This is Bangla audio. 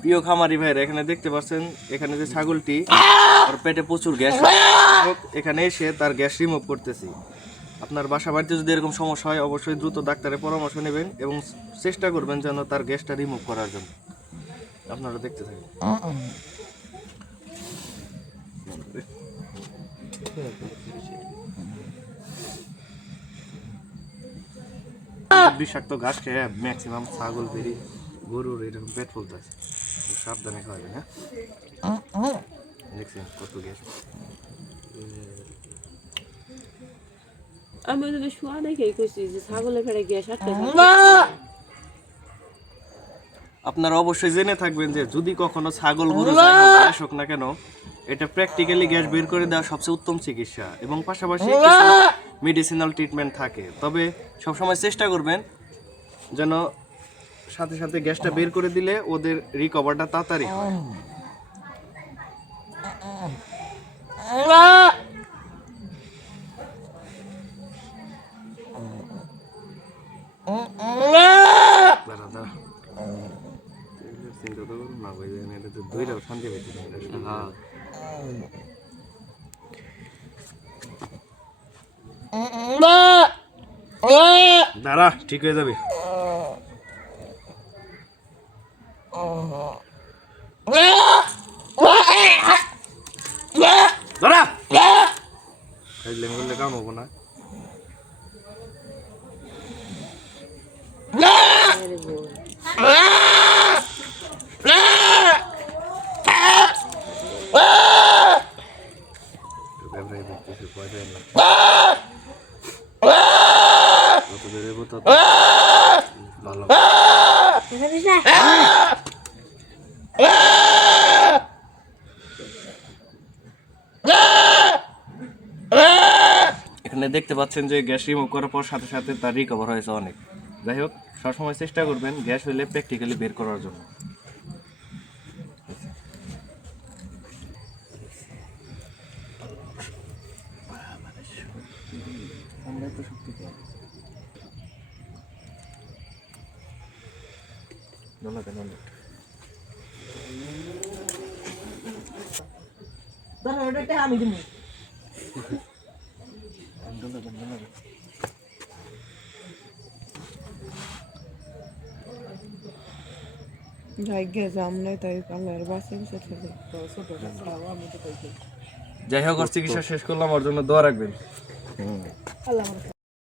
প্রিয় খামারি ভাইরা এখানে দেখতে পাচ্ছেন, এখানে যে ছাগলটি, ওর পেটে প্রচুর গ্যাস এখানে এসে তার গ্যাস রিমুভ করতেছি। আপনার বাসা বাড়িতে যদি এরকম সমস্যা হয়, অবশ্যই দ্রুত ডাক্তারের পরামর্শ নেবেন এবং চেষ্টা করবেন যেন তার গ্যাসটা রিমুভ করার জন্য। আপনারা দেখতে থাকেন। বিষাক্ত ঘাস খেয়ে ম্যাক্সিমাম ছাগল, বেরি, গরুর এরকম পেট ফুলতেছে সাবধানে খাওয়াবেন হ্যাঁ? দেখছেন কত গ্যাস। আমি শোয়া দেখেই কইছি যে ছাগলের ফেড়ে গ্যাস আটকে আপনারা অবশ্যই জেনে থাকবেন যে যদি কখনো ছাগল গরু গ্যাস হোক না কেন এটা প্র্যাকটিক্যালি গ্যাস বের করে দেওয়া সবচেয়ে উত্তম চিকিৎসা এবং পাশাপাশি মেডিসিনাল ট্রিটমেন্ট থাকে। তবে সবসময় চেষ্টা করবেন যেন সাথে সাথে গ্যাসটা বের করে দিলে ওদের রিকভারটা তাড়াতাড়ি হয়। চিন্তা তো না। ভাই এটা তো দুইটাও শান্তি পাইতে হ্যাঁ দাঁড়া ঠিক হয়ে যাবে। দাঁড়া। খাইলে বললে কাম হব না। ব্যবসায়ী এখানে দেখতে পাচ্ছেন যে গ্যাস রিমুভ করার পর সাথে সাথে তার রিকভার হয়েছে অনেক। যাই হোক, সবসময় চেষ্টা করবেন গ্যাস হলে প্র্যাকটিক্যালি বের করার জন্য। ধন্যবাদ ধন্যবাদ। আমি যাই হোক চিকিৎসা শেষ করলাম ওর জন্য দোয়া রাখবেন। আল্লাহ